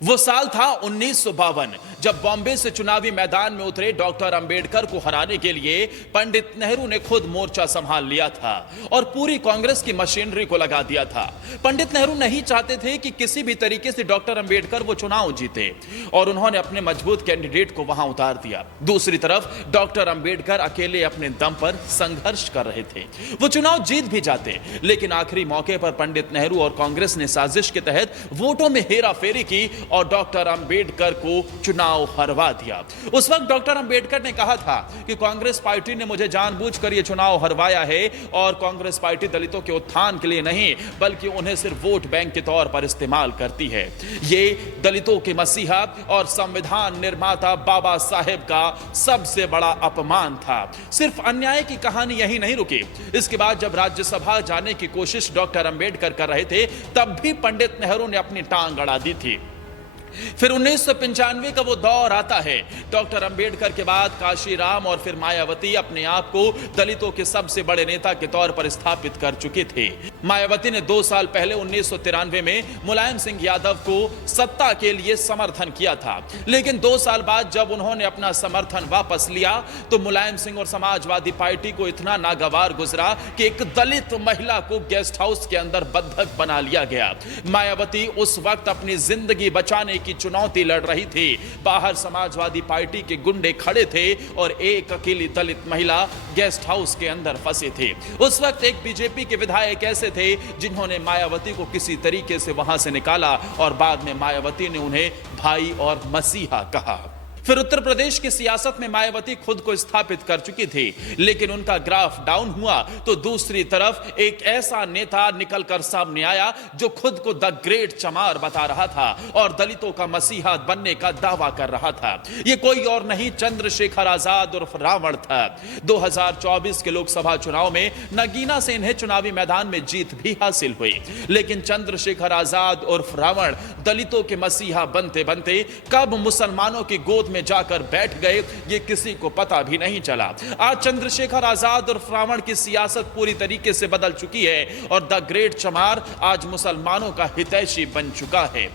वो साल था 1952 जब बॉम्बे से चुनावी मैदान में उतरे डॉक्टर अंबेडकर को हराने के लिए पंडित नेहरू ने खुद मोर्चा संभाल लिया था और पूरी कांग्रेस की मशीनरी को लगा दिया था। पंडित नेहरू नहीं चाहते थे कि किसी भी तरीके से डॉक्टर अंबेडकर वो चुनाव जीते और उन्होंने अपने मजबूत कैंडिडेट को वहां उतार दिया। दूसरी तरफ डॉक्टर अंबेडकर अकेले अपने दम पर संघर्ष कर रहे थे। वो चुनाव जीत भी जाते, लेकिन आखिरी मौके पर पंडित नेहरू और कांग्रेस ने साजिश के तहत वोटों में हेराफेरी की और डॉक्टर अंबेडकर को चुनाव हरवा दिया। उस वक्त डॉक्टर अंबेडकर ने कहा था कि कांग्रेस पार्टी ने मुझे जानबूझकर यह चुनाव हरवाया है और कांग्रेस पार्टी दलितों के उत्थान के लिए नहीं बल्कि उन्हें सिर्फ वोट बैंक के तौर पर इस्तेमाल करती है। ये दलितों के मसीहा और संविधान निर्माता बाबा साहेब का सबसे बड़ा अपमान था। सिर्फ अन्याय की कहानी यही नहीं रुकी। इसके बाद जब राज्यसभा जाने की कोशिश डॉक्टर अंबेडकर कर रहे थे तब भी पंडित नेहरू ने अपनी टांग अड़ा दी थी। फिर 1995 का वो दौर आता है। डॉक्टर अंबेडकर के बाद काशीराम और फिर मायावती अपने आप को दलितों के सबसे बड़े नेता के तौर पर स्थापित कर चुके थे। मायावती ने 2 साल पहले 1993 में मुलायम सिंह यादव को सत्ता के लिए समर्थन किया था, लेकिन 2 साल बाद जब उन्होंने अपना समर्थन वापस लिया तो मुलायम सिंह और समाजवादी पार्टी को इतना नागवार गुजरा कि एक दलित महिला को गेस्ट हाउस के अंदर बंधक बना लिया गया। मायावती उस वक्त अपनी जिंदगी बचाने की चुनौती लड़ रही थी। बाहर समाजवादी पार्टी के गुंडे खड़े थे और एक अकेली दलित महिला गेस्ट हाउस के अंदर फंसे थे। उस वक्त एक बीजेपी के विधायक ऐसे थे जिन्होंने मायावती को किसी तरीके से वहां से निकाला और बाद में मायावती ने उन्हें भाई और मसीहा कहा। फिर उत्तर प्रदेश की सियासत में मायावती खुद को स्थापित कर चुकी थी, लेकिन उनका ग्राफ डाउन हुआ तो दूसरी तरफ एक ऐसा नेता निकलकर सामने आया जो खुद को द ग्रेट चमार बता रहा था और दलितों का मसीहा बनने का दावा कर रहा था। यह कोई और नहीं, चंद्रशेखर आजाद उर्फ रावण था। 2024 के लोकसभा चुनाव में नगीना से इन्हें चुनावी मैदान में जीत भी हासिल हुई, लेकिन चंद्रशेखर आजाद उर्फ रावण दलितों के मसीहा बनते बनते कब मुसलमानों की गोद में जाकर बैठ गए ये किसी को पता भी नहीं चला। आज चंद्रशेखर आजाद और रावण की सियासत पूरी तरीके से बदल चुकी है और द ग्रेट चमार आज मुसलमानों का हितैषी बन चुका है।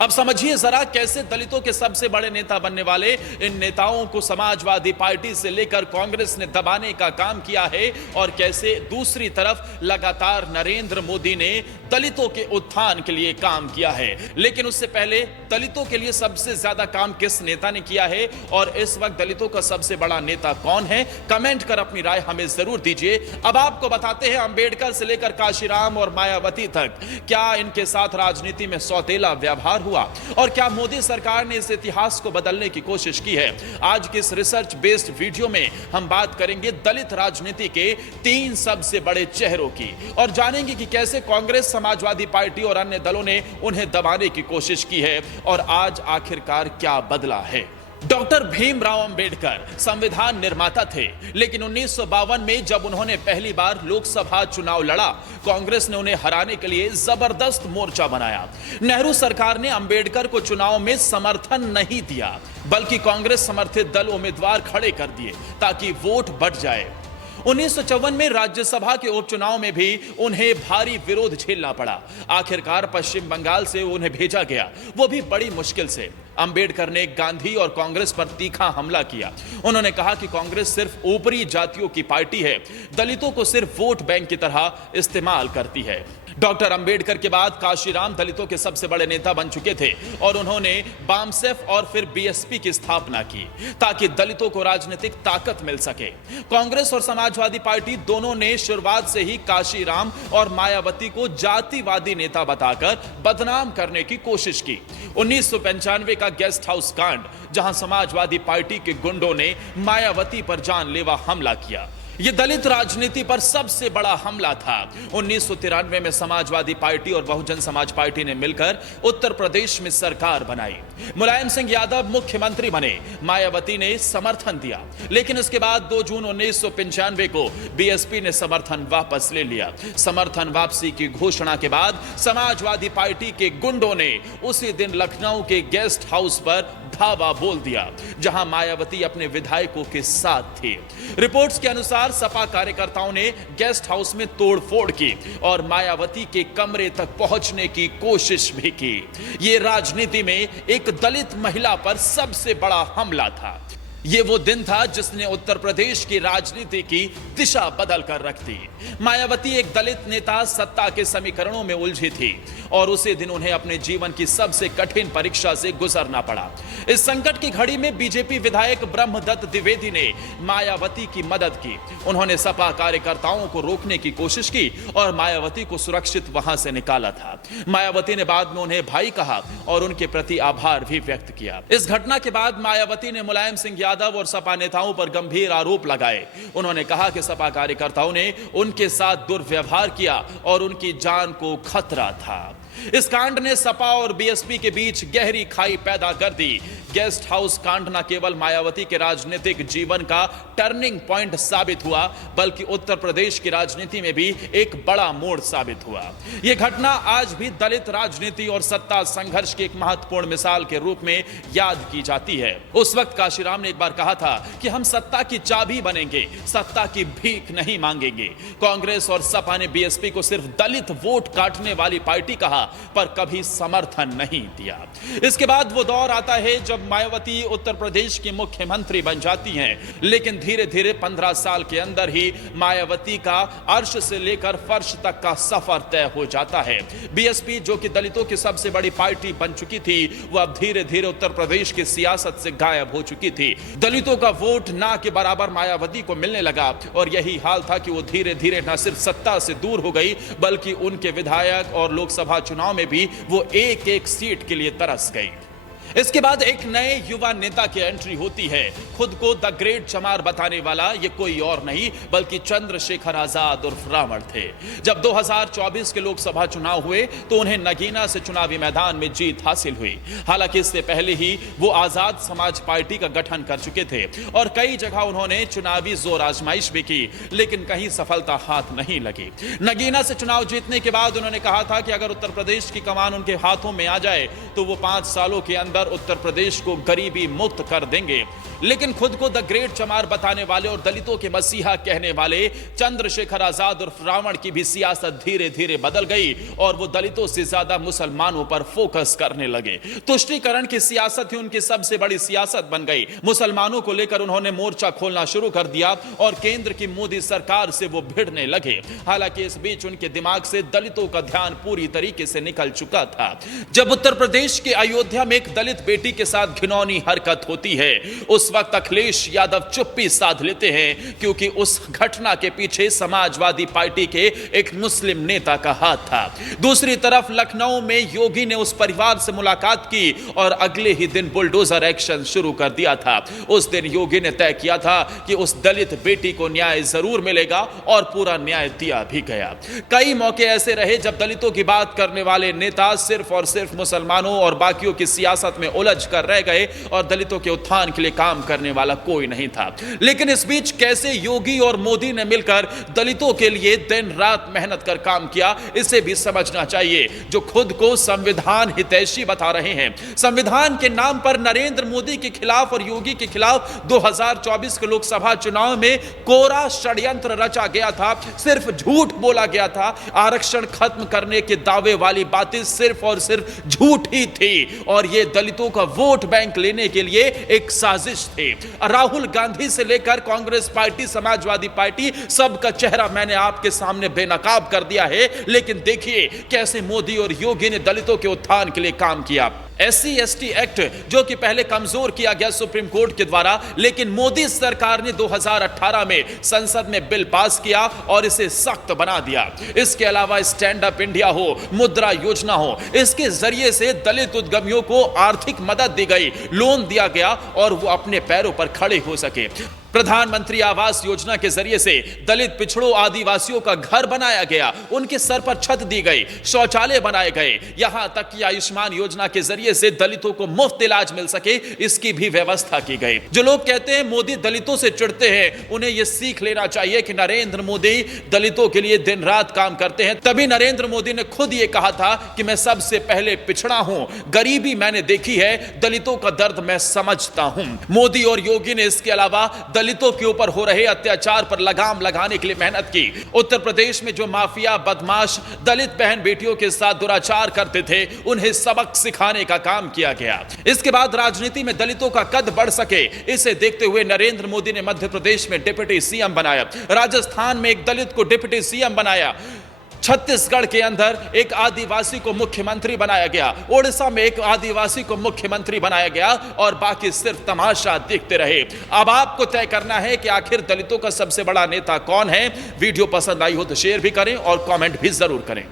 अब समझिए जरा कैसे दलितों के सबसे बड़े नेता बनने वाले इन नेताओं को समाजवादी पार्टी से लेकर कांग्रेस ने दबाने का काम किया है और कैसे दूसरी तरफ लगातार नरेंद्र मोदी ने दलितों के उत्थान के लिए काम किया है। लेकिन उससे पहले दलितों के लिए सबसे ज्यादा काम किस नेता ने किया है और इस वक्त दलितों का सबसे बड़ा नेता कौन है, कमेंट कर अपनी राय हमें जरूर दीजिए। अब आपको बताते हैं अंबेडकर से लेकर काशीराम और मायावती तक क्या इनके साथ राजनीति में सौतेला व्यवहार हुआ और क्या मोदी सरकार ने इस इतिहास को बदलने की कोशिश की है। आज के इस रिसर्च बेस्ड वीडियो में हम बात करेंगे दलित राजनीति के 3 सबसे बड़े चेहरों की और जानेंगे कि कैसे कांग्रेस, समाजवादी पार्टी और अन्य दलों ने उन्हें दबाने की कोशिश की है और आज आखिरकार क्या बदला है। डॉक्टर भीमराव अंबेडकर संविधान निर्माता थे, लेकिन 1952 में जब उन्होंने पहली बार लोकसभा चुनाव लड़ा कांग्रेस ने उन्हें हराने के लिए जबरदस्त मोर्चा बनाया। नेहरू सरकार ने अंबेडकर को चुनाव में समर्थन नहीं दिया बल्कि कांग्रेस समर्थित दल उम्मीदवार खड़े कर दिए ताकि वोट बढ़ जाए। 1954 में राज्यसभा के उपचुनाव में भी उन्हें भारी विरोध झेलना पड़ा। आखिरकार पश्चिम बंगाल से उन्हें भेजा गया, वो भी बड़ी मुश्किल से। अंबेडकर ने गांधी और कांग्रेस पर तीखा हमला किया। उन्होंने कहा कि कांग्रेस सिर्फ ऊपरी जातियों की पार्टी है, दलितों को सिर्फ वोट बैंक की तरह इस्तेमाल करती है। डॉक्टर अंबेडकर के बाद काशीराम दलितों के सबसे बड़े नेता बन चुके थे और उन्होंने बामसेफ और फिर बीएसपी की स्थापना की ताकि दलितों को राजनीतिक ताकत मिल सके। कांग्रेस और समाजवादी पार्टी दोनों ने शुरुआत से ही काशीराम और मायावती को जातिवादी नेता बताकर बदनाम करने की कोशिश की। 1995 का गेस्ट हाउस कांड, जहां समाजवादी पार्टी के गुंडों ने मायावती पर जानलेवा हमला किया, यह दलित राजनीति पर सबसे बड़ा हमला था। 1993 में समाजवादी पार्टी और बहुजन समाज पार्टी ने मिलकर उत्तर प्रदेश में सरकार बनाई। मुलायम सिंह यादव मुख्यमंत्री बने, मायावती ने समर्थन दिया, लेकिन उसके बाद 2 जून 1995 को बीएसपी ने समर्थन वापस ले लिया। समर्थन वापसी की घोषणा के बाद समाजवादी पार्टी के गुंडों ने उसी दिन लखनऊ के गेस्ट हाउस पर धावा बोल दिया, जहां मायावती अपने विधायकों के साथ थी। रिपोर्ट्स के अनुसार सपा कार्यकर्ताओं ने गेस्ट हाउस में तोड़फोड़ की और मायावती के कमरे तक पहुंचने की कोशिश भी की। यह राजनीति में एक दलित महिला पर सबसे बड़ा हमला था। ये वो दिन था जिसने उत्तर प्रदेश की राजनीति की दिशा बदल कर रख दी। मायावती एक दलित नेता सत्ता के समीकरणों में उलझी थी और उसी दिन उन्हें अपने जीवन की सबसे कठिन परीक्षा से गुजरना पड़ा। इस संकट की घड़ी में बीजेपी विधायक ब्रह्मदत्त द्विवेदी ने मायावती की मदद की। उन्होंने सपा कार्यकर्ताओं को रोकने की कोशिश की और मायावती को सुरक्षित वहां से निकाला था। मायावती ने बाद में उन्हें भाई कहा और उनके प्रति आभार भी व्यक्त किया। इस घटना के बाद मायावती ने मुलायम सिंह यादव और सपा नेताओं पर गंभीर आरोप लगाए। उन्होंने कहा कि सपा कार्यकर्ताओं ने उनके साथ दुर्व्यवहार किया और उनकी जान को खतरा था। इस कांड ने सपा और बीएसपी के बीच गहरी खाई पैदा कर दी। गेस्ट हाउस कांड न केवल मायावती के राजनीतिक जीवन का टर्निंग पॉइंट साबित हुआ, बल्कि उत्तर प्रदेश की राजनीति में भी एक बड़ा मोड़ साबित हुआ। यह घटना आज भी दलित राजनीति और सत्ता संघर्ष की एक महत्वपूर्ण मिसाल के रूप में याद की जाती है। उस वक्त काशीराम ने एक बार कहा था कि हम सत्ता की चाबी बनेंगे, सत्ता की भीख नहीं मांगेंगे। कांग्रेस और सपा ने बीएसपी को सिर्फ दलित वोट काटने वाली पार्टी कहा, पर कभी समर्थन नहीं दिया। इसके बाद वो दौर आता है जब मायावती उत्तर प्रदेश की मुख्यमंत्री बन जाती हैं, लेकिन धीरे धीरे 15 साल के अंदर ही मायावती का अर्श से लेकर फर्श तक का सफर तय हो जाता है। बीएसपी, जो कि दलितों की सबसे बड़ी पार्टी बन चुकी थी, वो अब धीरे धीरे उत्तर प्रदेश की सियासत से गायब हो चुकी थी। दलितों का वोट ना के बराबर मायावती को मिलने लगा और यही हाल था कि वो धीरे धीरे न सिर्फ सत्ता से दूर हो गई, बल्कि उनके विधायक और लोकसभा चुनाव में भी वो एक एक सीट के लिए तरस गई। इसके बाद एक नए युवा नेता की एंट्री होती है। खुद को द ग्रेट चमार बताने वाला ये कोई और नहीं बल्कि चंद्रशेखर आजाद उर्फ रावण थे। जब 2024 के लोकसभा चुनाव हुए तो उन्हें नगीना से चुनावी मैदान में जीत हासिल हुई। हालांकि इससे पहले ही वो आजाद समाज पार्टी का गठन कर चुके थे और कई जगह उन्होंने चुनावी जोर आजमाइश भी की, लेकिन कहीं सफलता हाथ नहीं लगी। नगीना से चुनाव जीतने के बाद उन्होंने कहा था कि अगर उत्तर प्रदेश की कमान उनके हाथों में आ जाए तो वो 5 सालों के अंदर उत्तर प्रदेश को गरीबी मुक्त कर देंगे। लेकिन खुद को द ग्रेट चमार बताने वाले और दलितों के मसीहा कहने वाले चंद्रशेखर आजाद उर्फ रावण की भी सियासत धीरे धीरे बदल गई और वो दलितों से ज्यादा मुसलमानों पर फोकस करने लगे। तुष्टीकरण की सियासत ही उनकी सबसे बड़ी सियासत बन गई। मुसलमानों को लेकर उन्होंने मोर्चा खोलना शुरू कर दिया और केंद्र की मोदी सरकार से वो भिड़ने लगे। हालांकि इस बीच उनके दिमाग से दलितों का ध्यान पूरी तरीके से निकल चुका था। जब उत्तर प्रदेश के अयोध्या में एक दलित बेटी के साथ घिनौनी हरकत होती है, उस वक्त अखिलेश यादव चुप्पी साध लेते हैं, क्योंकि उस घटना के पीछे समाजवादी पार्टी के एक मुस्लिम नेता का हाथ था। दूसरी तरफ लखनऊ में योगी ने उस परिवार से मुलाकात की और अगले ही दिन बुलडोजर एक्शन शुरू कर दिया था। उस दिन योगी ने तय किया था कि उस दलित बेटी को न्याय जरूर मिलेगा और पूरा न्याय दिया भी गया। कई मौके ऐसे रहे जब दलितों की बात करने वाले नेता सिर्फ और सिर्फ मुसलमानों और बाकियों की सियासत में उलझ कर रह गए और दलितों के उत्थान के लिए काम करने वाला कोई नहीं था। लेकिन इस बीच कैसे योगी और मोदी ने मिलकर दलितों के लिए दिन रात मेहनत कर काम किया, इसे भी समझना चाहिए। जो खुद को संविधान हितैषी बता रहे हैं, संविधान के नाम पर नरेंद्र मोदी के खिलाफ और योगी के खिलाफ 2024 के लोकसभा चुनाव में कोरा षड्यंत्र रचा गया था। सिर्फ झूठ बोला गया था। आरक्षण खत्म करने के दावे वाली बातें सिर्फ और सिर्फ झूठ ही थी और यह दलितों का वोट बैंक लेने के लिए एक साजिश थी। राहुल गांधी से लेकर कांग्रेस पार्टी, समाजवादी पार्टी, सबका चेहरा मैंने आपके सामने बेनकाब कर दिया है। लेकिन देखिए कैसे मोदी और योगी ने दलितों के उत्थान के लिए काम किया। SC/ST एक्ट जो कि पहले कमजोर किया गया सुप्रीम कोर्ट के द्वारा, लेकिन मोदी सरकार ने 2018 में संसद में बिल पास किया और इसे सख्त बना दिया। इसके अलावा स्टैंड अप इंडिया हो, मुद्रा योजना हो, इसके जरिए से दलित उद्यमियों को आर्थिक मदद दी गई, लोन दिया गया और वो अपने पैरों पर खड़े हो सके। प्रधानमंत्री आवास योजना के जरिए से दलित पिछड़ों आदिवासियों का घर बनाया गया, उनके सर पर छत दी गई, शौचालय बनाए गए, यहां तक कि आयुष्मान योजना के जरिए से दलितों को मुफ्त इलाज मिल सके, इसकी भी व्यवस्था की गई। जो लोग कहते हैं मोदी दलितों से चिढ़ते हैं, उन्हें यह सीख लेना चाहिए कि नरेंद्र मोदी दलितों के लिए दिन रात काम करते हैं। तभी नरेंद्र मोदी ने खुद यह कहा था कि मैं सबसे पहले पिछड़ा हूं, गरीबी मैंने देखी है, दलितों का दर्द मैं समझता हूं। मोदी और योगी ने इसके अलावा दलितों के ऊपर हो रहे अत्याचार पर लगाम लगाने के लिए मेहनत की। उत्तर प्रदेश में जो माफिया बदमाश दलित बहन बेटियों के साथ दुराचार करते थे, उन्हें सबक सिखाने का काम किया गया। इसके बाद राजनीति में दलितों का कद बढ़ सके, इसे देखते हुए नरेंद्र मोदी ने मध्य प्रदेश में डिप्टी सीएम बनाया, राजस्थान में एक दलित को डिप्टी सीएम बनाया, छत्तीसगढ़ के अंदर एक आदिवासी को मुख्यमंत्री बनाया गया, ओडिशा में एक आदिवासी को मुख्यमंत्री बनाया गया, और बाकी सिर्फ तमाशा देखते रहे। अब आपको तय करना है कि आखिर दलितों का सबसे बड़ा नेता कौन है। वीडियो पसंद आई हो तो शेयर भी करें और कमेंट भी जरूर करें।